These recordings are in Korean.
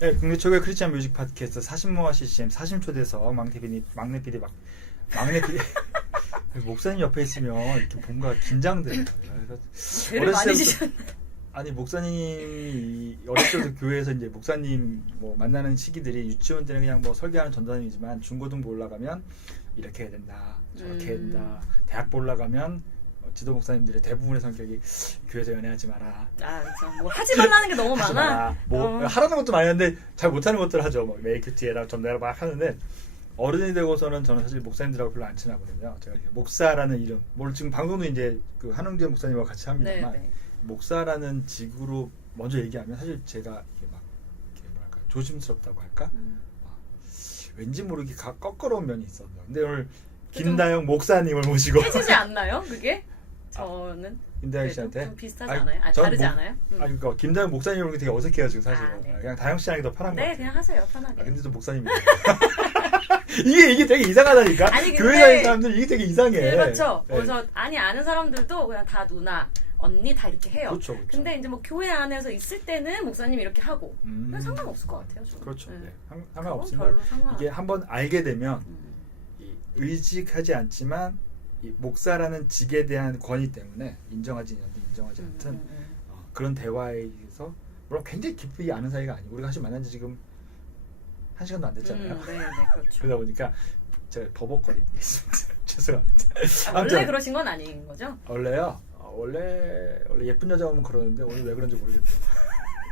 네, 국내 최고의 크리스찬 뮤직 팟캐스트 40모아 CCM 40초대석 막내 PD 목사님 옆에 있으면 이렇게 뭔가 긴장돼요. 죄를 많이 지셨네. 아니 목사님이 어렸을 때부터 교회에서 이제 목사님 뭐 만나는 시기들이 유치원 때는 그냥 뭐 설교하는 전담이지만 중고등부 올라가면 이렇게 해야 된다, 저렇게 해야 된다. 대학부 올라가면 지도 목사님들의 대부분의 성격이 교회에서 연애하지 마라. 아, 그렇죠. 뭐 하지 말라는 게 너무 많아. 뭐 하라는 것도 많이 하는데 잘 못하는 것들을 하죠. 뭐 메이큐티에다 전달을 막 하는데 어른이 되고서는 저는 사실 목사님들하고 별로 안 친하거든요. 제가 목사라는 이름, 뭘 지금 방송도 이제 그 한웅재 목사님과 같이 합니다만 네. 목사라는 직으로 먼저 얘기하면 사실 제가 이렇게 막 이렇게 뭐랄까 조심스럽다고 할까? 왠지 모르게 거꾸러운 면이 있었는데 근데 오늘 김다영 목사님을 모시고 해주지 않나요? 그게? 저는 김다영 씨한테 좀 비슷하지 않아요? 다르지 않아요? 그러니까 김다영 목사님 오는 게 되게 어색해요 지금 사실은. 네. 그냥 다영 씨 하는 게 더 편한 거 같아요. 네, 그냥 하세요 편하게. 근데 좀 목사님이에요. 이게 되게 이상하다니까. 아니, 근데 교회 다니는 사람들 이게 되게 이상해. 그렇죠. 네. 그래서 아는 사람들도 그냥 다 누나, 언니 다 이렇게 해요. 그렇죠. 근데 이제 뭐 교회 안에서 있을 때는 목사님 이렇게 하고 그냥 상관없을 것 같아요. 저는. 그렇죠. 네. 상관없지만 별로 상관. 이게 한번 알게 되면 의식하지 않지만 이 목사라는 직에 대한 권위 때문에 인정하지 않든 그런 대화에서 물론 굉장히 깊이 아는 사이가 아니고 우리가 사실 만난 지 지금 1시간도 안 됐잖아요. 네, 그렇죠. 그러다 보니까 제가 버벅거리는 게 있습니다. 죄송합니다. 원래 그러신 건 아닌 거죠? 원래요? 원래 예쁜 여자 오면 그러는데 오늘 왜 그런지 모르겠네요.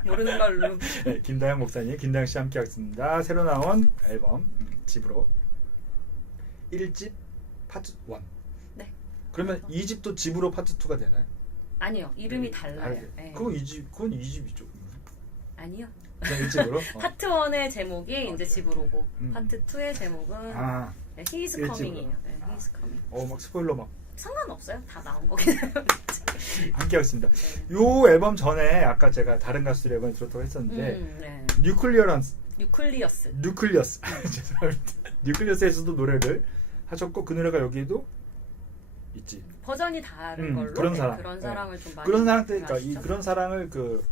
모르는 걸로. 네, 김다영 목사님, 김다영 씨 함께 하겠습니다. 새로 나온 앨범 집으로 1집 파트 1. 네. 그러면 2집도 집으로 파트 2가 되나요? 아니요. 이름이 달라요. 네. 그건 2집이죠. 아니요. 그냥 1집으로? 파트 1의 제목이 이제 집으로고 파트 2의 제목은 He is Coming이에요. 네, He is Coming. 막 스포일러 막. 상관없어요. 다 나온 거긴 해요. 함께 하겠습니다. 요 앨범 전에 아까 제가 다른 가수 앨범에 들었다고 했었는데 뉴클리어스 죄송합니다. 뉴클리어스에서도 노래를 하셨고 그 노래가 여기도 있지. 버전이 다른 걸로 그런 사랑. 그런 사랑을 좀 많이 그런 사랑 그러니까 이 그런 사랑을 그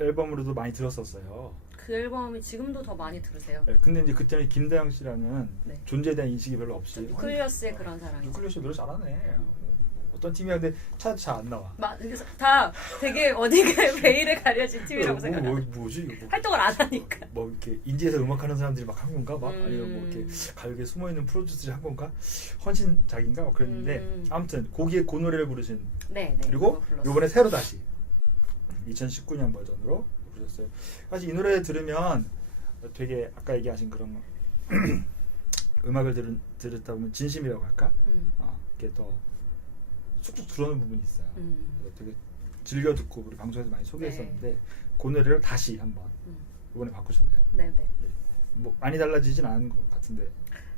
앨범으로도 많이 들었었어요. 그 앨범이 지금도 더 많이 들으세요. 네, 근데 이제 그때는 김다영 씨라는 존재에 대한 인식이 별로 없이 뉴클리어스의 그런 사랑. 뉴클리어스 노래 잘하네. 어떤 팀이야 근데 차도 잘 안 나와. 그래서 다 되게 어디가 베일에 가려진 팀이라고 생각해요. 뭐지? 활동을 안 하니까. 뭐 이렇게 인디에서 음악하는 사람들이 막 한 건가? 막 아니면 뭐 이렇게 가요계에 숨어 있는 프로듀서들이 한 건가? 헌신작인가? 막 그랬는데 아무튼 거기에 그 노래를 부르신. 네. 그리고 이번에 새로 다시 2019년 버전으로 부르셨어요. 사실 이 노래 들으면 되게 아까 얘기하신 그런 음악을 들었다 보면 진심이라고 할까? 이게 더 쑥쑥 들어오는 부분이 있어요. 되게 즐겨 듣고 우리 방송에서 많이 소개했었는데 그 노래를 다시 한번 이번에 바꾸셨나요? 네. 뭐 많이 달라지진 않은 것 같은데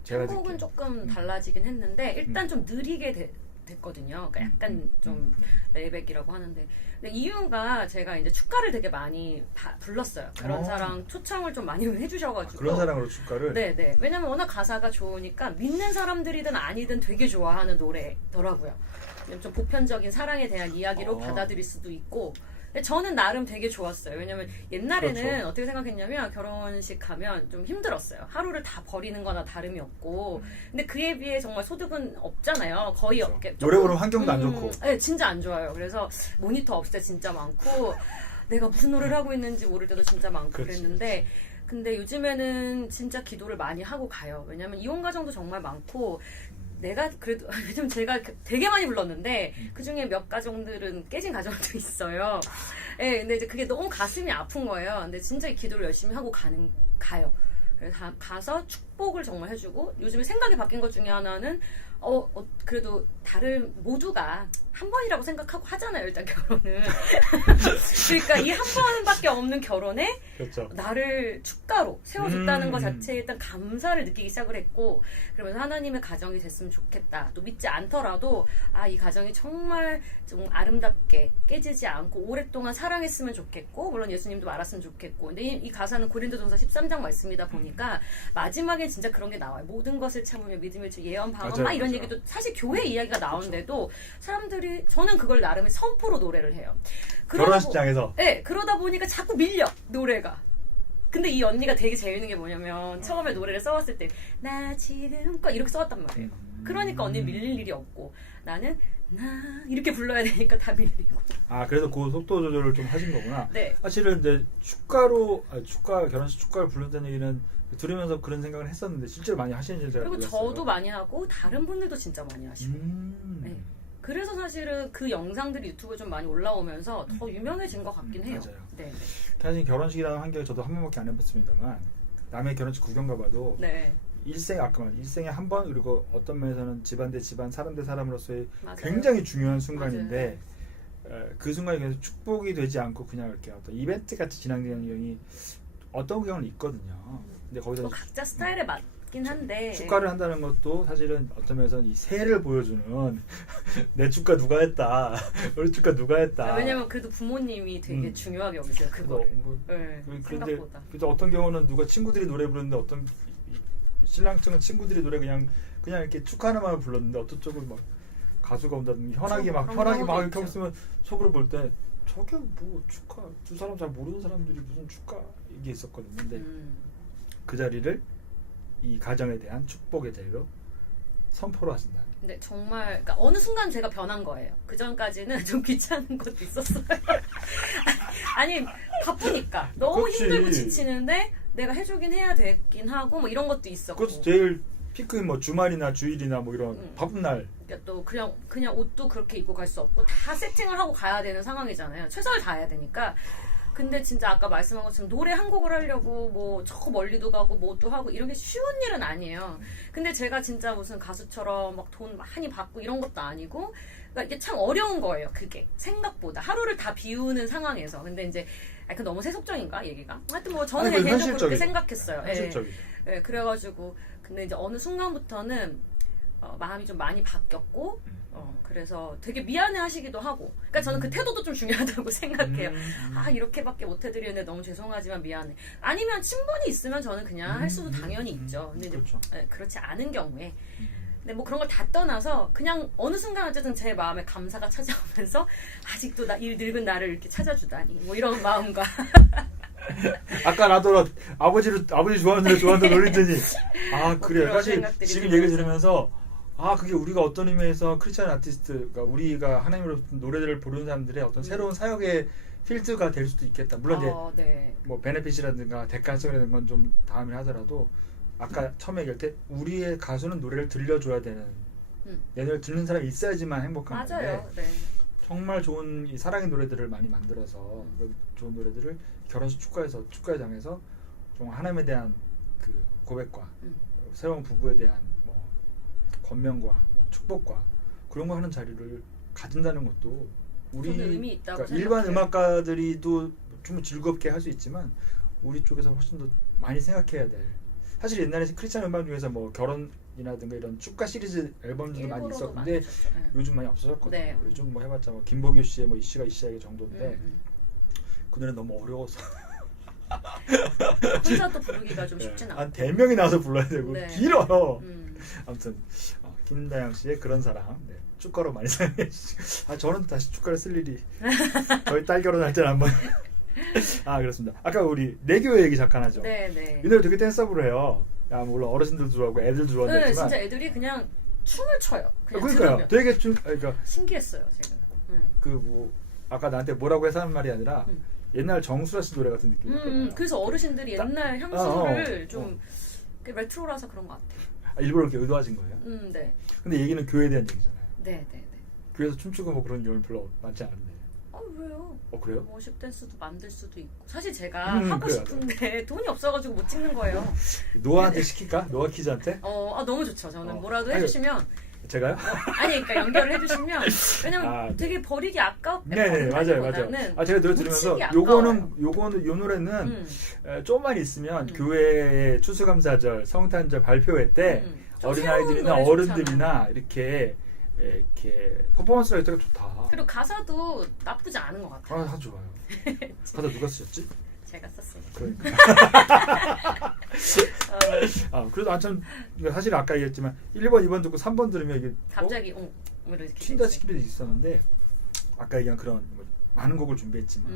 제가 곡은 조금 달라지긴 했는데 일단 좀 느리게 됐거든요. 그러니까 약간 좀 레이백이라고 하는데 근데 이유가 제가 이제 축가를 되게 많이 불렀어요. 그런 사랑 초청을 좀 많이 해주셔가지고 그런 사랑으로 축가를? 네. 왜냐면 워낙 가사가 좋으니까 믿는 사람들이든 아니든 되게 좋아하는 노래더라고요. 좀 보편적인 사랑에 대한 이야기로 받아들일 수도 있고 근데 저는 나름 되게 좋았어요. 왜냐면 옛날에는 그렇죠. 어떻게 생각했냐면 결혼식 가면 좀 힘들었어요. 하루를 다 버리는 거나 다름이 없고 근데 그에 비해 정말 소득은 없잖아요. 거의 그렇죠. 없게. 노래 부르는 환경도 안 좋고. 네, 진짜 안 좋아요. 그래서 모니터 없을 때 진짜 많고 내가 무슨 노래를 하고 있는지 모를 때도 진짜 많고 그랬는데 근데 요즘에는 진짜 기도를 많이 하고 가요. 왜냐면 이혼 가정도 정말 많고 내가 그래도 요즘 제가 되게 많이 불렀는데 그 중에 몇 가정들은 깨진 가정도 있어요. 예, 근데 이제 그게 너무 가슴이 아픈 거예요. 근데 진짜 기도를 열심히 하고 가요. 그래서 가서 축복을 정말 해주고 요즘에 생각이 바뀐 것 중에 하나는 그래도 다른 모두가 한 번이라고 생각하고 하잖아요. 일단 결혼은. 그러니까 이 한 번밖에 없는 결혼에 그렇죠. 나를 축가로 세워줬다는 것 자체에 일단 감사를 느끼기 시작을 했고 그러면서 하나님의 가정이 됐으면 좋겠다. 또 믿지 않더라도 이 가정이 정말 좀 아름답게 깨지지 않고 오랫동안 사랑했으면 좋겠고 물론 예수님도 말았으면 좋겠고 근데 이 가사는 고린도전서 13장 말씀이다 보니까 마지막에 진짜 그런 게 나와요. 모든 것을 참으며 믿음을 주 예언 방언 막 이런 얘기도 사실 교회 이야기가 나오는데도 사람들이 저는 그걸 나름의 선포로 노래를 해요. 결혼식장에서? 네, 그러다 보니까 자꾸 밀려 노래가. 근데 이 언니가 되게 재밌는 게 뭐냐면 처음에 노래를 써왔을 때 나 지금껏 이렇게 써왔단 말이에요. 그러니까 언니 밀릴 일이 없고 나는 나 이렇게 불러야 되니까 다 밀리고. 아 그래서 그 속도 조절을 좀 하신 거구나. 네. 사실은 이제 결혼식 축가를 부른다는 얘기는 들으면서 그런 생각을 했었는데 실제로 많이 하시는지 제가 그리고 몰랐어요. 저도 많이 하고 다른 분들도 진짜 많이 하시고. 네. 그래서 사실은 그 영상들이 유튜브에 좀 많이 올라오면서 더 유명해진 것 같긴 해요. 맞아요. 네. 사실 결혼식이라는 환경에 저도 한 번밖에 안 해봤습니다만 남의 결혼식 구경 가봐도 네. 일생에 한 번 그리고 어떤 면에서는 집안 대 집안 사람 대 사람으로서의 맞아요. 굉장히 중요한 순간인데 그 순간이 계속 축복이 되지 않고 그냥 이렇게 어떤 이벤트 같이 진행되는 경우이 어떤 경우는 있거든요. 근데 거기서 뭐 각자 스타일에 맞긴 한데 축가를 한다는 것도 사실은 어떤 면에서는 이 세를 보여주는 내 축가 누가 했다 우리 축가 누가 했다. 왜냐면 그래도 부모님이 되게 중요하게 여기세요 그거. 네, 그런데 생각보다. 그래도 어떤 경우는 누가 친구들이 노래 부르는데 어떤 신랑 측은 친구들이 노래 그냥 이렇게 축하하는 마음을 불렀는데 어떤 쪽은 막 가수가 온다든지 현악이 막 이렇게 있죠. 없으면 속으로 볼 때 저게 뭐 축하 두 사람 잘 모르는 사람들이 무슨 축하 이게 있었거든요. 근데 그 자리를 이 가정에 대한 축복의 자리로 선포를 하신다. 근데 정말 그러니까 어느 순간 제가 변한 거예요. 그 전까지는 좀 귀찮은 것도 있었어요. 아니 바쁘니까 너무 그렇지. 힘들고 지치는데 내가 해주긴 해야 되긴 하고 뭐 이런 것도 있었고. 그것도 제일 피크인 뭐 주말이나 주일이나 뭐 이런 바쁜 날. 그러니까 또 그냥 옷도 그렇게 입고 갈 수 없고 다 세팅을 하고 가야 되는 상황이잖아요. 최선을 다해야 되니까. 근데 진짜 아까 말씀한 것처럼 노래 한 곡을 하려고 뭐 저 멀리도 가고 뭐도 하고 이런 게 쉬운 일은 아니에요. 근데 제가 진짜 무슨 가수처럼 막 돈 많이 받고 이런 것도 아니고 그러니까 이게 참 어려운 거예요. 그게 생각보다 하루를 다 비우는 상황에서. 근데 이제 그 너무 세속적인가 얘기가? 하여튼 뭐 저는 아니, 개인적으로 그렇게 현실적이죠. 생각했어요. 현실적이죠. 네, 그래가지고 근데 이제 어느 순간부터는 마음이 좀 많이 바뀌었고 그래서 되게 미안해하시기도 하고 그러니까 저는 그 태도도 좀 중요하다고 생각해요. 아 이렇게밖에 못 해드리는데 너무 죄송하지만 미안해. 아니면 친분이 있으면 저는 그냥 할 수도 당연히 있죠. 근데 그렇죠. 이제 그렇지 않은 경우에 근데 뭐 그런 걸 다 떠나서 그냥 어느 순간 어쨌든 제 마음에 감사가 찾아오면서 아직도 이 늙은 나를 이렇게 찾아주다니 뭐 이런 마음과 아까 나도 아버지 좋아하는 노래 좋아한다 놀리더니 아 그래요. 그런 사실 생각들이 지금 얘기 들면서. 들으면서 아 그게 우리가 어떤 의미에서 크리스찬 아티스트 그러니까 우리가 하나님으로 노래들을 부르는 사람들의 어떤 새로운 사역의 필드가 될 수도 있겠다. 물론 이제 네. 뭐 베네핏이라든가 대가성이라는 건 좀 다음에 하더라도 아까 처음에 얘기할 때 우리의 가수는 노래를 들려줘야 되는 내 노래를 듣는 사람이 있어야지만 행복한 맞아요. 건데 네. 정말 좋은 이 사랑의 노래들을 많이 만들어서 그 좋은 노래들을 결혼식 축가장에서 좀 하나님에 대한 그 고백과 새로운 부부에 대한 뭐 권면과 뭐 축복과 그런 거 하는 자리를 가진다는 것도 우리 저는 의미 있다고 그러니까 일반 생각해요. 음악가들이도 좀 즐겁게 할 수 있지만 우리 쪽에서 훨씬 더 많이 생각해야 될 사실 옛날에 크리스찬 음악 중에서 뭐 결혼이라든가 이런 축가 시리즈 앨범들도 많이 일부러도 있었는데 많이 있었죠. 네. 요즘 많이 없어졌거든요. 네. 요즘 뭐 해봤자 뭐 김보규 씨의 뭐 이씨가 이씨에게 정도인데 음. 그 노래 너무 어려워서 혼자 또 부르기가 좀 쉽진 않고. 한 100명이 나와서 불러야 되고 네. 길어요. 음. 아무튼 김다영 씨의 그런 사람 네. 축가로 많이 사용해 주시고 저는 다시 축가를 쓸 일이 저희 딸 결혼할 때는 한번 그렇습니다. 아까 우리 내교 얘기 잠깐 하죠. 네. 이 노래 되게 댄서블을 해요. 물론 어르신들도 좋아하고 애들도 네, 좋아하지만 진짜 애들이 그냥 춤을 춰요. 그냥 그러니까요. 들으면. 되게 그러니까 신기했어요, 제가. 그 뭐 아까 나한테 뭐라고 해서 하는 말이 아니라 옛날 정수라 씨 노래 같은 느낌이었거든요. 그래서 어르신들이 옛날 향수를 좀 레트로라서 그런 것 같아요. 일부러 이렇게 의도하신 거예요? 네. 근데 얘기는 교회에 대한 얘기잖아요. 네. 교회에서 춤추고 뭐 그런 경우는 별로 많지 않은데. 왜요? 그래요? 워십 댄스도 만들 수도 있고. 사실 제가 하고 그래요. 싶은데 돈이 없어가지고 못 찍는 거예요. 노아한테 시킬까? 노아 키즈한테? 너무 좋죠. 저는 뭐라도 아니, 해주시면. 제가요? 그러니까 연결을 해주시면. 왜냐면 되게 버리기 아깝. 네네 맞아요. 제가 노래 들으면서 요거는 요 노래는 조금만 있으면 교회의 추수감사절, 성탄절 발표회 때 어린아이들이나 어른들이나 이렇게 퍼포먼스가 있다가 좋다. 그리고 가사도 나쁘지 않은 것 같아요. 다 좋아요. 가사 누가 쓰셨지? 제가 썼어요. 그러니까. 그래도 참 사실 아까 얘기했지만 1번, 2번 듣고 3번 들으면 이게 갑자기 뭐 이렇게 튄다 싶기도 있었는데 아까 얘기한 그런 뭐 많은 곡을 준비했지만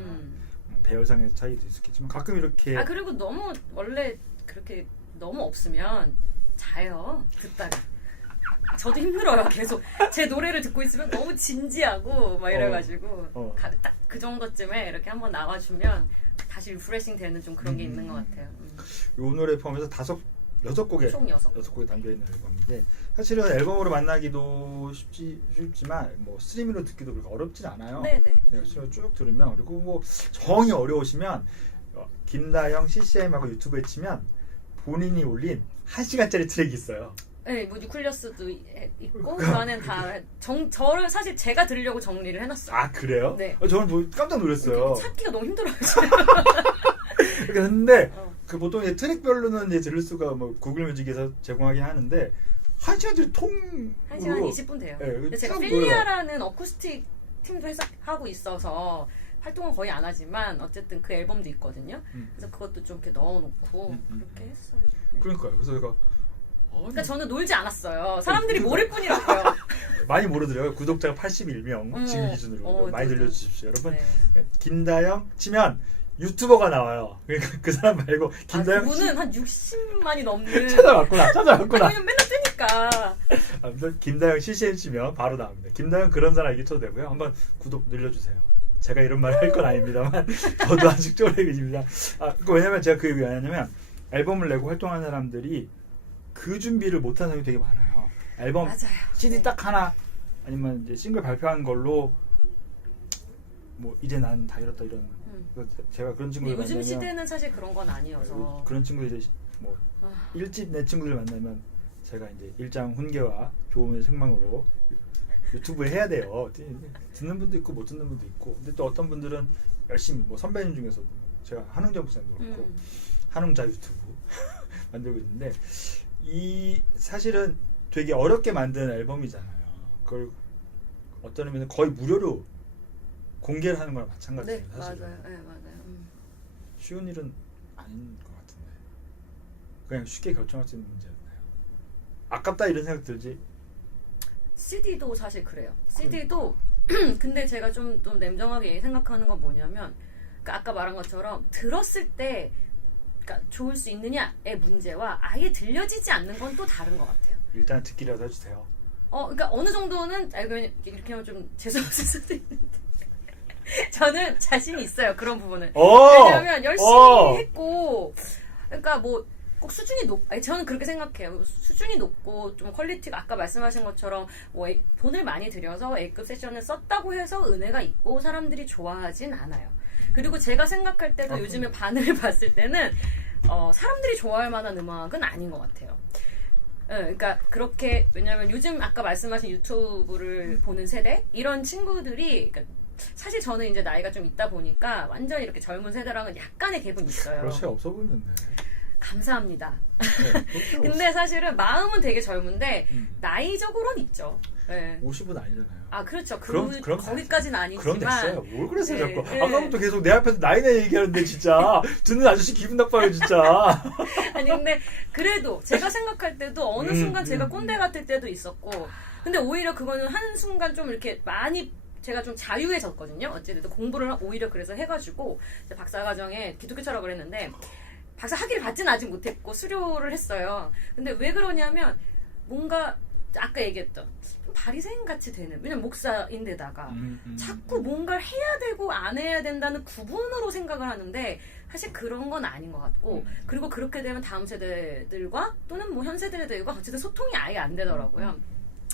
배열상의 차이도 있겠지만 가끔 이렇게 그리고 너무 원래 그렇게 너무 없으면 자요 듣다가. 저도 힘들어요. 계속 제 노래를 듣고 있으면 너무 진지하고 막 이래가지고 딱 그 정도쯤에 이렇게 한번 나와주면 다시 리프레싱 되는 좀 그런 게 있는 것 같아요. 이 노래 포함해서 6곡에 총 6곡에 담겨있는 앨범인데 사실은 앨범으로 만나기도 쉽지만 뭐 스트리밍으로 듣기도 그렇게 어렵진 않아요. 네네. 스트리밍으로 쭉 들으면 그리고 뭐 정이 어려우시면 김다영 CCM하고 유튜브에 치면 본인이 올린 1시간짜리 트랙이 있어요. 네, 뭐 뉴클리어스도 있고 그 안엔 다 저를 사실 제가 들으려고 정리를 해놨어요. 아 그래요? 네. 저는 뭐 깜짝 놀랐어요. 찾기가 너무 힘들어요. 지금. 근데 그 보통 이제 트랙별로는 이제 들을 수가 뭐 구글 뮤직에서 제공하긴 하는데 1시간짜리 통 1시간 20분 돼요. 네, 근데 제가 쭉 필리아라는 어쿠스틱 팀도 하고 있어서 활동은 거의 안 하지만 어쨌든 그 앨범도 있거든요. 그래서 그것도 좀 이렇게 넣어놓고 그렇게 했어요. 네. 그러니까요. 그래서 제가 그러니까 저는 놀지 않았어요. 사람들이 모를 뿐이라고요. 많이 모르더라고요. 구독자가 81명 지금 기준으로 많이 들려주십시오. 여러분 네. 김다영 치면 유튜버가 나와요. 그러니까 그 사람 말고 김다영 그분은 한 60만이 넘는 찾아왔구나. 왜냐면 맨날 뜨니까. 아무튼 김다영 CCM 치면 바로 나옵니다. 김다영 그런 사람 이렇게 쳐도 되고요. 한번 구독 늘려주세요. 제가 이런 말 할 건 아닙니다만 저도 아직 쪼렙입니다. 왜냐면 제가 그 얘기 왜냐면 앨범을 내고 활동하는 사람들이 그 준비를 못하는 사람이 되게 많아요. 앨범 맞아요. CD 네. 딱 하나 아니면 이제 싱글 발표한 걸로 뭐 이제 난 다 잃었다 이런 제가 그런 친구들 요즘 만나면 시대는 사실 그런 건 아니어서 그런 친구들 이제 뭐 1집 내 친구들 만나면 제가 이제 일장 훈계와 교훈의 생망으로 유튜브에 해야 돼요. 듣는 분도 있고 못 듣는 분도 있고 근데 또 어떤 분들은 열심히 뭐 선배님 중에서 제가 한웅자 목사님도 그렇고 한웅자 유튜브 만들고 있는데 이 사실은 되게 어렵게 만든 앨범이잖아요. 그걸 어떤 의미는 거의 무료로 공개를 하는 거랑 마찬가지예요. 네, 사실은. 맞아요. 네, 맞아요. 쉬운 일은 아닌 것 같은데 그냥 쉽게 결정할 수 있는 문제였나요? 아깝다 이런 생각 들지? CD도 사실 그래요. CD도 근데 제가 좀 냉정하게 생각하는 건 뭐냐면 그러니까 아까 말한 것처럼 들었을 때 그러니까 좋을 수 있느냐의 문제와 아예 들려지지 않는 건 또 다른 것 같아요. 일단 듣기라도 해주세요. 그러니까 어느 정도는 이렇게 하면 좀 재수없을 수도 있는데 저는 자신이 있어요. 그런 부분은. 왜냐하면 열심히 했고 그러니까 뭐 꼭 수준이 저는 그렇게 생각해요. 수준이 높고 좀 퀄리티가 아까 말씀하신 것처럼 뭐 돈을 많이 들여서 A급 세션을 썼다고 해서 은혜가 있고 사람들이 좋아하진 않아요. 그리고 제가 생각할 때도 요즘에 반응을 봤을 때는 사람들이 좋아할 만한 음악은 아닌 것 같아요. 그러니까 그렇게 왜냐하면 요즘 아까 말씀하신 유튜브를 보는 세대 이런 친구들이 그러니까 사실 저는 이제 나이가 좀 있다 보니까 완전히 이렇게 젊은 세대랑은 약간의 갭은 있어요. 그렇지 없어 보이는데. 감사합니다. 네, 근데 사실은 마음은 되게 젊은데 나이적으로는 있죠. 네. 50은 아니잖아요. 그렇죠. 그럼 거기까지는 아니지만. 그럼 됐어요. 뭘 그랬어요, 네, 자꾸. 네. 아까부터 계속 내 앞에서 나이나 얘기하는데 진짜 듣는 아저씨 기분 나빠요, 진짜. 아니 근데 그래도 제가 생각할 때도 어느 순간 제가 꼰대 같을 때도 있었고 근데 오히려 그거는 한 순간 좀 이렇게 많이 제가 좀 자유해졌거든요. 어쨌든 공부를 오히려 그래서 해가지고 박사과정에 기독교 철학을 했는데 박사 학위를 받지는 아직 못했고 수료를 했어요. 근데 왜 그러냐면 뭔가 아까 얘기했던 바리새인 같이 되는 왜냐면 목사인데다가 자꾸 뭔가를 해야 되고 안 해야 된다는 구분으로 생각을 하는데 사실 그런 건 아닌 것 같고 그리고 그렇게 되면 다음 세대들과 또는 뭐 현 세대들과 어쨌든 소통이 아예 안 되더라고요.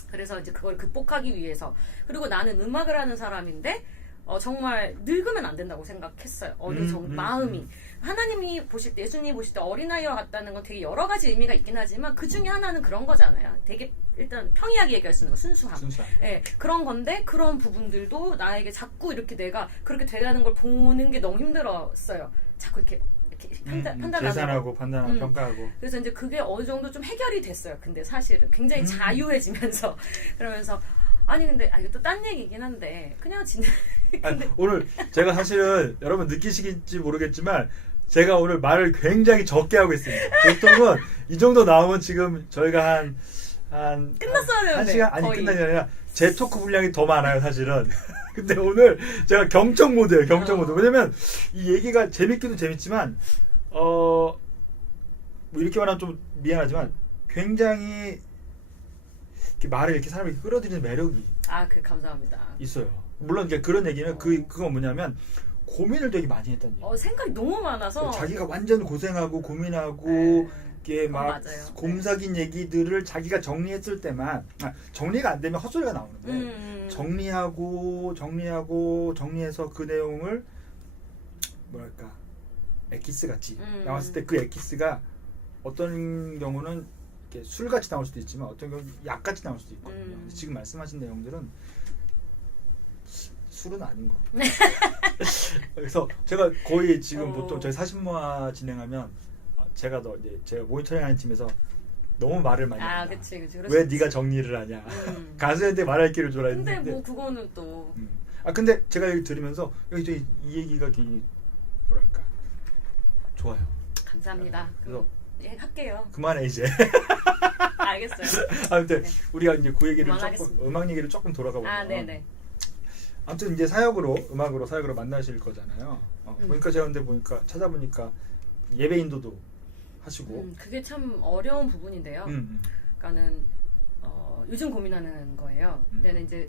그래서 이제 그걸 극복하기 위해서 그리고 나는 음악을 하는 사람인데 정말 늙으면 안 된다고 생각했어요. 어느 정도 마음이 하나님이 보실 때 예수님이 보실 때 어린아이와 같다는 건 되게 여러 가지 의미가 있긴 하지만 그 중에 하나는 그런 거잖아요. 되게 일단 평이하게 얘기할 수 있는 거 순수함. 네, 그런 건데 그런 부분들도 나에게 자꾸 이렇게 내가 그렇게 되라는 걸 보는 게 너무 힘들었어요. 자꾸 이렇게 판단하고 계산하고 판단하고 평가하고. 그래서 이제 그게 어느 정도 좀 해결이 됐어요. 근데 사실은 굉장히 자유해지면서 그러면서 아니 근데 이거 또 딴 얘기긴 한데 그냥 오늘 제가 사실은 여러분 느끼시겠지 모르겠지만 제가 오늘 말을 굉장히 적게 하고 있습니다. 보통은 이 정도 나오면 지금 저희가 한 끝났어야 되는데 한 시간 아니 거의. 끝나지 아니라 제 토크 분량이 더 많아요 사실은. 근데 오늘 제가 경청 모드예요. 경청 모드. 왜냐면 이 얘기가 재밌기도 재밌지만 뭐 이렇게 말하면 좀 미안하지만 굉장히 이렇게 말을 이렇게 사람을 이렇게 끌어들이는 매력이 감사합니다. 있어요. 물론 이제 그런 얘기는 그건 뭐냐면 고민을 되게 많이 했다는 얘기. 생각이 너무 많아서 자기가 완전 고생하고 고민하고 네. 이게 막 맞아요. 곰삭인 얘기들을 자기가 정리했을 때만 정리가 안 되면 헛소리가 나오는데 정리해서 그 내용을 뭐랄까 엑기스 같이 나왔을 때 그 엑기스가 어떤 경우는 이렇게 술같이 나올 수도 있지만 어떤 경우는 약같이 나올 수도 있거든요. 지금 말씀하신 내용들은 술은 아닌 거. 그래서 제가 거의 지금 보통 저희 사신모아 진행하면 제가 제가 모니터링하는 팀에서 너무 말을 많이 한다. 그치. 왜 네가 정리를 하냐. 가수한테 말할 기회를 줘라 근데 했는데. 뭐 그거는 또. 근데 제가 여기 들으면서 여기 이 얘기가 되게 뭐랄까 좋아요. 감사합니다. 그래서 할게요. 그만해 이제. 알겠어요. 아무튼 우리가 이제 그 얘기를 그만하겠습니다. 조금 음악 얘기를 조금 돌아가 보면. 네네. 아무튼 이제 음악으로 사역으로 만나실 거잖아요. 보니까 제가 근데 찾아보니까 예배 인도도 하시고. 그게 참 어려운 부분인데요. 그러니까는 요즘 고민하는 거예요. 근데 이제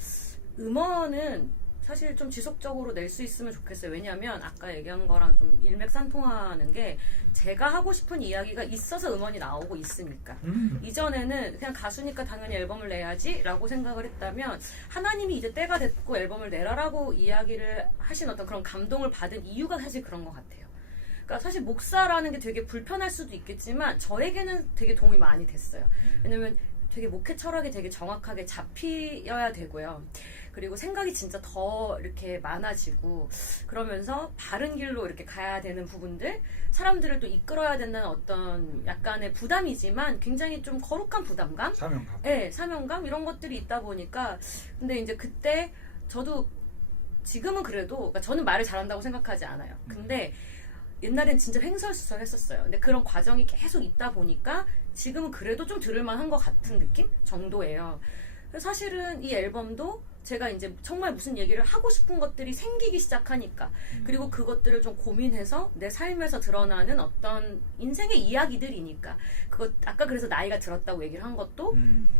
음원은 사실 좀 지속적으로 낼 수 있으면 좋겠어요. 왜냐하면 아까 얘기한 거랑 좀 일맥상통하는 게 제가 하고 싶은 이야기가 있어서 음원이 나오고 있으니까. 이전에는 그냥 가수니까 당연히 앨범을 내야지 라고 생각을 했다면 하나님이 이제 때가 됐고 앨범을 내라라고 이야기를 하신 어떤 그런 감동을 받은 이유가 사실 그런 것 같아요. 그러니까 사실 목사라는 게 되게 불편할 수도 있겠지만 저에게는 되게 도움이 많이 됐어요. 왜냐면 되게 목회 철학이 되게 정확하게 잡혀야 되고요. 그리고 생각이 진짜 더 이렇게 많아지고 그러면서 바른 길로 이렇게 가야 되는 부분들, 사람들을 또 이끌어야 된다는 어떤 약간의 부담이지만 굉장히 좀 거룩한 부담감? 사명감. 네, 사명감 이런 것들이 있다 보니까 근데 이제 그때 저도 지금은 그래도 그러니까 저는 말을 잘한다고 생각하지 않아요. 근데 옛날엔 진짜 횡설수설했었어요. 근데 그런 과정이 계속 있다 보니까 지금은 그래도 좀 들을만한 것 같은 느낌 정도예요. 그래서 사실은 이 앨범도 제가 이제 정말 무슨 얘기를 하고 싶은 것들이 생기기 시작하니까 그리고 그것들을 좀 고민해서 내 삶에서 드러나는 어떤 인생의 이야기들이니까 그거 아까 그래서 나이가 들었다고 얘기를 한 것도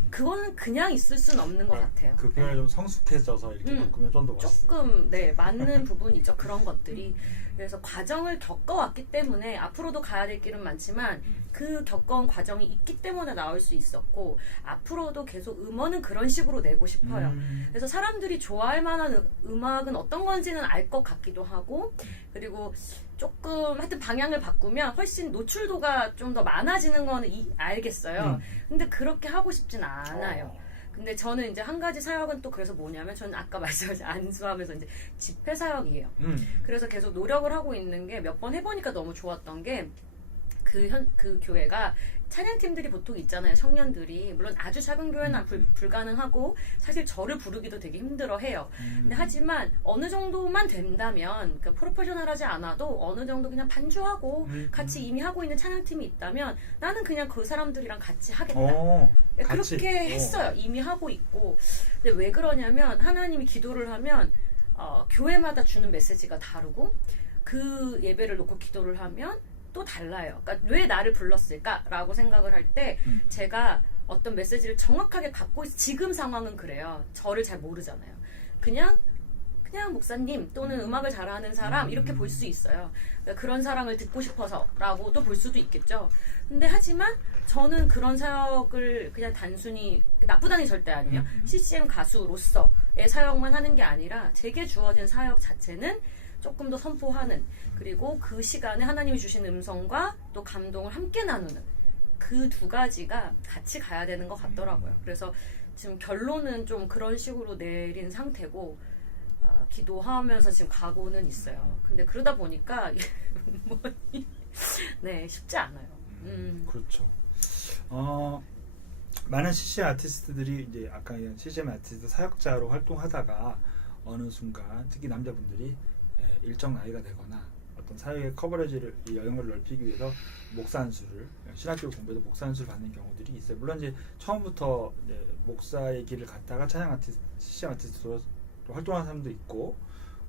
그거는 그냥 있을 수는 없는 것 같아요. 그 표현이 좀 성숙해져서 이렇게 바꾸면 좀 더 조금 맞는 부분이 있죠. 그런 것들이. 그래서 과정을 겪어왔기 때문에 앞으로도 가야 될 길은 많지만 그 겪어온 과정이 있기 때문에 나올 수 있었고 앞으로도 계속 음원은 그런 식으로 내고 싶어요. 그래서 사람들이 좋아할 만한 음악은 어떤 건지는 알 것 같기도 하고 그리고 조금 하여튼 방향을 바꾸면 훨씬 노출도가 좀 더 많아지는 거는 알겠어요. 근데 그렇게 하고 싶진 않아요. 근데 저는 이제 한 가지 사역은 또 그래서 뭐냐면 저는 아까 말씀하신 안수하면서 이제 집회 사역이에요. 그래서 계속 노력을 하고 있는 게 몇 번 해보니까 너무 좋았던 게 그 교회가 찬양팀들이 보통 있잖아요. 청년들이 물론 아주 작은 교회는 불가능하고 사실 저를 부르기도 되게 힘들어해요. 근데 하지만 어느 정도만 된다면 그러니까 프로페셔널하지 않아도 어느 정도 그냥 반주하고 같이 이미 하고 있는 찬양팀이 있다면 나는 그냥 그 사람들이랑 같이 하겠다. 그렇게 했어요. 이미 하고 있고. 근데 왜 그러냐면 하나님이 기도를 하면 교회마다 주는 메시지가 다르고 그 예배를 놓고 기도를 하면 또 달라요. 그러니까 왜 나를 불렀을까라고 생각을 할 때 제가 어떤 메시지를 정확하게 갖고 지금 상황은 그래요. 저를 잘 모르잖아요. 그냥 목사님 또는 음악을 잘하는 사람 이렇게 볼 수 있어요. 그러니까 그런 사람을 듣고 싶어서라고도 볼 수도 있겠죠. 근데 하지만 저는 그런 사역을 그냥 단순히 나쁘다는 게 절대 아니에요. CCM 가수로서의 사역만 하는 게 아니라 제게 주어진 사역 자체는 조금 더 선포하는 그리고 그 시간에 하나님이 주신 음성과 또 감동을 함께 나누는 그 두 가지가 같이 가야 되는 것 같더라고요. 그래서 지금 결론은 좀 그런 식으로 내린 상태고 기도하면서 지금 가고는 있어요. 근데 그러다 보니까 쉽지 않아요. 그렇죠. 많은 CCM 아티스트들이 이제 아까 얘기한 CCM 아티스트 사역자로 활동하다가 어느 순간 특히 남자분들이 일정 나이가 되거나 어떤 사회의 커버리지를 이 영역을 넓히기 위해서 목사 안수를 신학교 공부에서 목사 안수를 받는 경우들이 있어요. 물론 이제 처음부터 이제 목사의 길을 갔다가 찬양 아티스트, CCM 아티스트로 또 활동하는 사람도 있고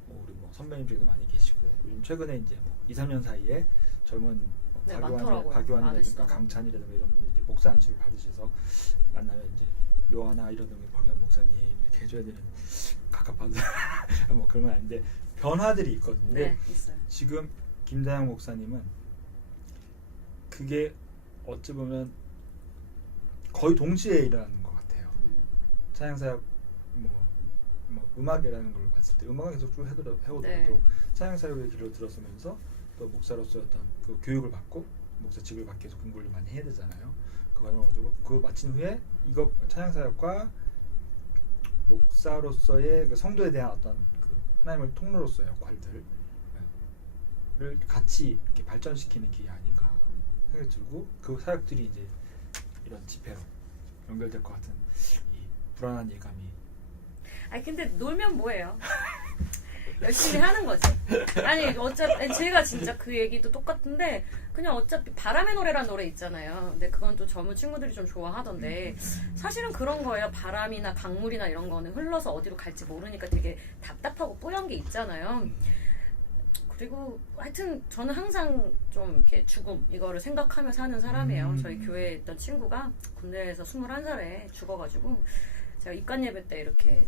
우리 뭐 선배님 중에도 많이 계시고 요즘 최근에 이제 뭐 2, 3년 사이에 젊은 네, 많더라고요. 박유한이라든가 많으시더라고요. 강찬이라든가 이런 분들이 이제 목사 안수를 받으셔서 만나면 이제 요하나 이러든가 박유한 목사님 이렇게 해줘야 되는 갑갑한 뭐 그런 건 아닌데 변화들이 있거든요. 네, 있어요. 지금 김다영 목사님은 그게 어찌 보면 거의 동시에 일어나는 것 같아요. 찬양사역 뭐 음악이라는 걸 봤을 때 음악은 계속 쭉 해오더라도 네. 찬양사역의 길로 들어서면서 또 목사로서 어떤 그 교육을 받고 목사직을 받기 위해서 공부를 많이 해야 되잖아요. 그 과정을 가지고 그거 마친 후에 이거 찬양사역과 목사로서의 그 성도에 대한 어떤 그 하나님의 통로로서의 역할들을 같이 이렇게 발전시키는 길이 아닌가 생각이 들고 그 사역들이 이제 이런 집회로 연결될 것 같은 이 불안한 예감이. 아니 근데 놀면 뭐해요? 열심히 하는 거지. 아니 어차피 제가 진짜 그 얘기도 똑같은데 그냥 어차피 바람의 노래라는 노래 있잖아요. 근데 그건 또 젊은 친구들이 좀 좋아하던데 사실은 그런 거예요. 바람이나 강물이나 이런 거는 흘러서 어디로 갈지 모르니까 되게 답답하고 뽀얀 게 있잖아요. 그리고 하여튼 저는 항상 좀 이렇게 죽음 이거를 생각하며 사는 사람이에요. 저희 교회에 있던 친구가 군대에서 21살에 죽어가지고 제가 입관 예배 때 이렇게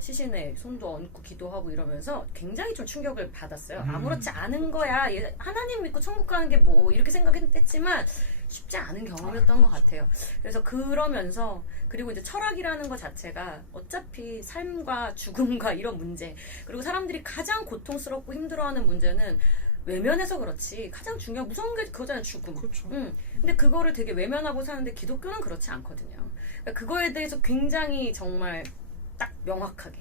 시신에 손도 얹고 기도하고 이러면서 굉장히 좀 충격을 받았어요. 아무렇지 않은 거야. 하나님 믿고 천국 가는 게 뭐 이렇게 생각했지만 쉽지 않은 경험이었던 것 같아요. 그래서 그러면서 그리고 이제 철학이라는 것 자체가 어차피 삶과 죽음과 이런 문제 그리고 사람들이 가장 고통스럽고 힘들어하는 문제는 외면해서 그렇지 가장 중요한 무서운 게 그거잖아요. 죽음. 그렇죠. 근데 그거를 되게 외면하고 사는데 기독교는 그렇지 않거든요. 그러니까 그거에 대해서 굉장히 정말 딱 명확하게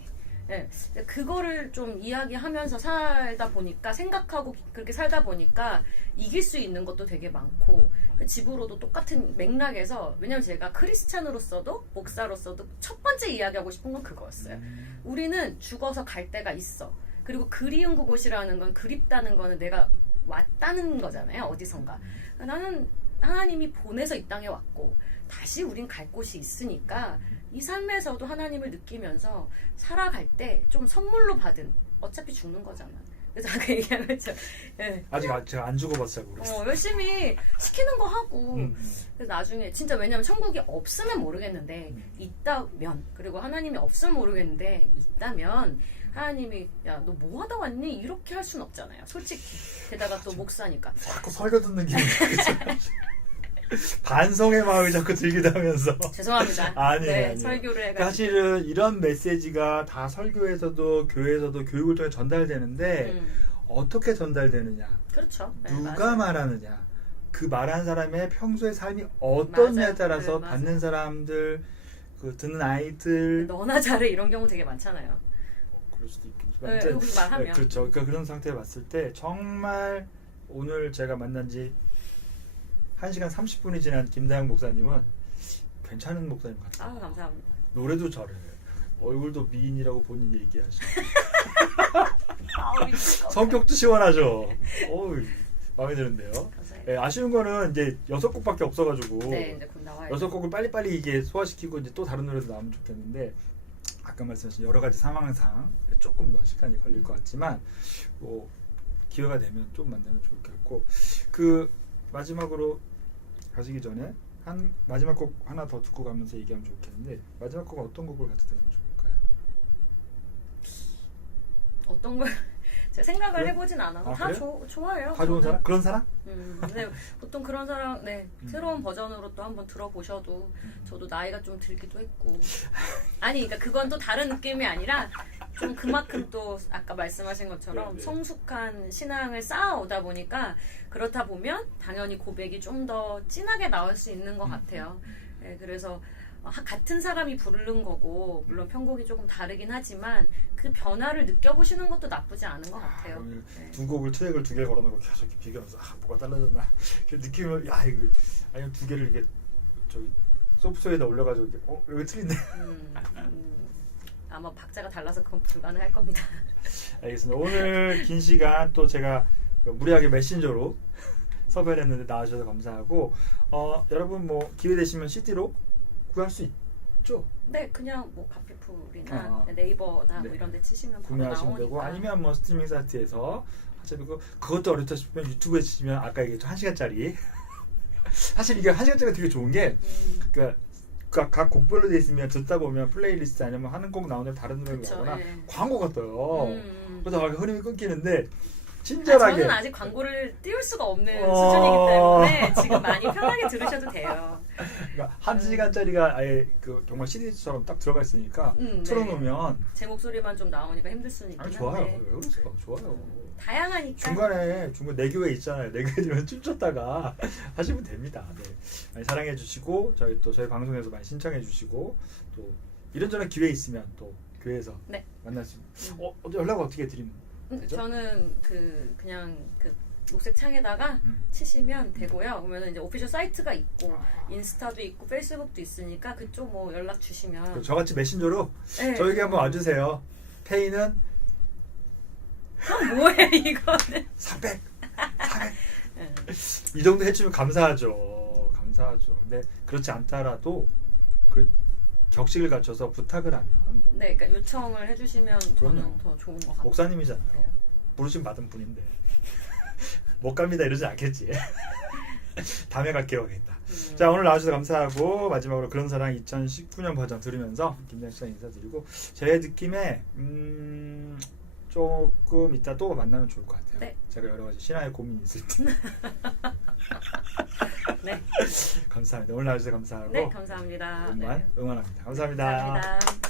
예. 그거를 좀 이야기하면서 살다 보니까 생각하고 그렇게 살다 보니까 이길 수 있는 것도 되게 많고 집으로도 똑같은 맥락에서 왜냐면 제가 크리스찬으로서도 목사로서도 첫 번째 이야기하고 싶은 건 그거였어요. 우리는 죽어서 갈 데가 있어. 그리고 그리운 그곳이라는 건 그립다는 거는 내가 왔다는 거잖아요. 어디선가. 나는 하나님이 보내서 이 땅에 왔고 다시 우린 갈 곳이 있으니까 이 삶에서도 하나님을 느끼면서 살아갈 때 좀 선물로 받은 어차피 죽는 거잖아. 그래서 아까 얘기한 것처럼 아직 제가 안 죽어봤어요. 모르겠어요. 열심히 시키는 거 하고 그래서 나중에 진짜 왜냐면 천국이 없으면 모르겠는데 있다면 그리고 하나님이 없으면 모르겠는데 있다면 하나님이 야 너 뭐 하다 왔니? 이렇게 할 순 없잖아요. 솔직히 게다가 또 목사니까 자꾸 설교 듣는 기분이 반성의 마음이 자꾸 들기도 하면서 죄송합니다. 아니에요. 네, 아니에요. 설교를 해가지고 사실은 이런 메시지가 다 설교에서도 교회에서도 교육을 통해 전달되는데 어떻게 전달되느냐 그렇죠. 네, 누가 맞아요. 말하느냐 그 말하는 사람의 평소의 삶이 어떠냐에 맞아요. 따라서 네, 받는 사람들 그 듣는 아이들 너나 잘해 이런 경우 되게 많잖아요. 그럴 수도 있겠지만 네, 아무튼 여기서 말하면 그렇죠. 그러니까 그런 상태에 봤을 때 정말 오늘 제가 만난 지 1시간 30분이 지난 김다영 목사님은 괜찮은 목사님 같아요. 아 감사합니다. 노래도 잘해. 얼굴도 미인이라고 본인 얘기하시고 성격도 시원하죠. 어우, 마음에 드는데요. 감사해요. 네, 아쉬운 거는 이제 6곡밖에 없어가지고 네, 이제 곧 나와요. 6곡을 빨리빨리 이게 소화시키고 이제 또 다른 노래도 나오면 좋겠는데 아까 말씀하신 여러 가지 상황상 조금 더 시간이 걸릴 것 같지만 뭐 기회가 되면 좀 만나면 좋을 것 같고 그 마지막으로 가시기 전에 한 마지막 곡 하나 더 듣고 가면서 얘기하면 좋겠는데 마지막 곡은 어떤 곡을 같이 들으면 좋을까요? 어떤 걸 제가 생각을 그래? 해보진 않아서 아, 다 그래요? 좋아요. 다 좋은 저는. 사람? 그런 사람? 네, 보통 그런 사람, 네, 새로운 버전으로 또 한번 들어보셔도 저도 나이가 좀 들기도 했고. 아니, 그러니까 그건 또 다른 느낌이 아니라 좀 그만큼 또 아까 말씀하신 것처럼 네, 네. 성숙한 신앙을 쌓아오다 보니까 그렇다 보면 당연히 고백이 좀 더 진하게 나올 수 있는 것 같아요. 네, 그래서 같은 사람이 부르는 거고 물론 편곡이 조금 다르긴 하지만 그 변화를 느껴보시는 것도 나쁘지 않은 것 같아요. 네. 두 곡을 트랙을 두 개 걸어놓고 계속 이렇게 비교하면서 뭐가 달라졌나 이렇게 느낌을 야 이거 아니면 두 개를 이렇게 저기 소프트웨어에다 올려가지고 이렇게 여기 틀린데. 아마 박자가 달라서 그건 불가능할 겁니다. 알겠습니다. 오늘 긴 시간 또 제가 무리하게 메신저로 섭외를 했는데 나와주셔서 감사하고 여러분 뭐 기회 되시면 CD로 구할 수 있죠. 네, 그냥 뭐 카피풀이나 아. 네이버나 네. 뭐 이런 데 치시면 바로 구매하시면 나오니까. 되고 아니면 뭐 스트리밍 사이트에서 하셔도 되고 그것도 어렵다 싶으면 유튜브에 치시면 아까 얘기했던 1시간짜리 사실 이게 1시간짜리가 되게 좋은 게 그러니까 각 곡별로 돼 있으면 듣다 보면 플레이리스트 아니면 하는 곡 나오는 다른 노래가 그쵸, 나오거나 예. 광고가 떠요. 음. 그래서 막 흐름이 끊기는데 친절하게 저는 아직 광고를 띄울 수가 없는 수준이기 때문에 지금 많이 편하게 들으셔도 돼요. 그러니까 1시간짜리가 아예 그 정말 CD처럼 딱 들어가 있으니까 네. 틀어놓으면 제 목소리만 좀 나오니까 힘들 수는 있긴 아니 좋아요. 한데 왜 그러세요? 좋아요. 다양하니까. 중간에 내교회 있잖아요. 내교회 들으면 춤췄다가 하시면 됩니다. 네. 많이 사랑해 주시고 저희 방송에서 많이 신청해 주시고 또 이런저런 기회 있으면 또 교회에서 네. 만날 수 연락 어떻게 드리면 되죠? 저는 그냥 녹색 창에다가 치시면 되고요. 그러면 이제 오피셜 사이트가 있고 인스타도 있고 페이스북도 있으니까 그쪽 뭐 연락 주시면. 저같이 메신저로 네. 저에게 한번 와주세요. 페이는 뭐해 이거는. 400 네. 이 정도 해주면 감사하죠. 근데 그렇지 않더라도 격식을 갖춰서 부탁을 하면 네, 그러니까 요청을 해주시면 그럼요. 저는 더 좋은 것 같아요. 목사님이잖아요. 네. 부르심 받은 분인데 못 갑니다 이러지 않겠지. 다음에 갈게요 하겠다. 자 오늘 나와주셔서 감사하고 마지막으로 그런 사랑 2019년 버전 들으면서 김장식 씨 인사드리고 제 느낌에 조금 이따 또 만나면 좋을 것 같아요. 네. 제가 여러 가지 신화의 고민이 있을 때. 네. 감사합니다. 오늘 나와주셔서 감사하고 네, 감사합니다. 응원합니다. 감사합니다. 감사합니다.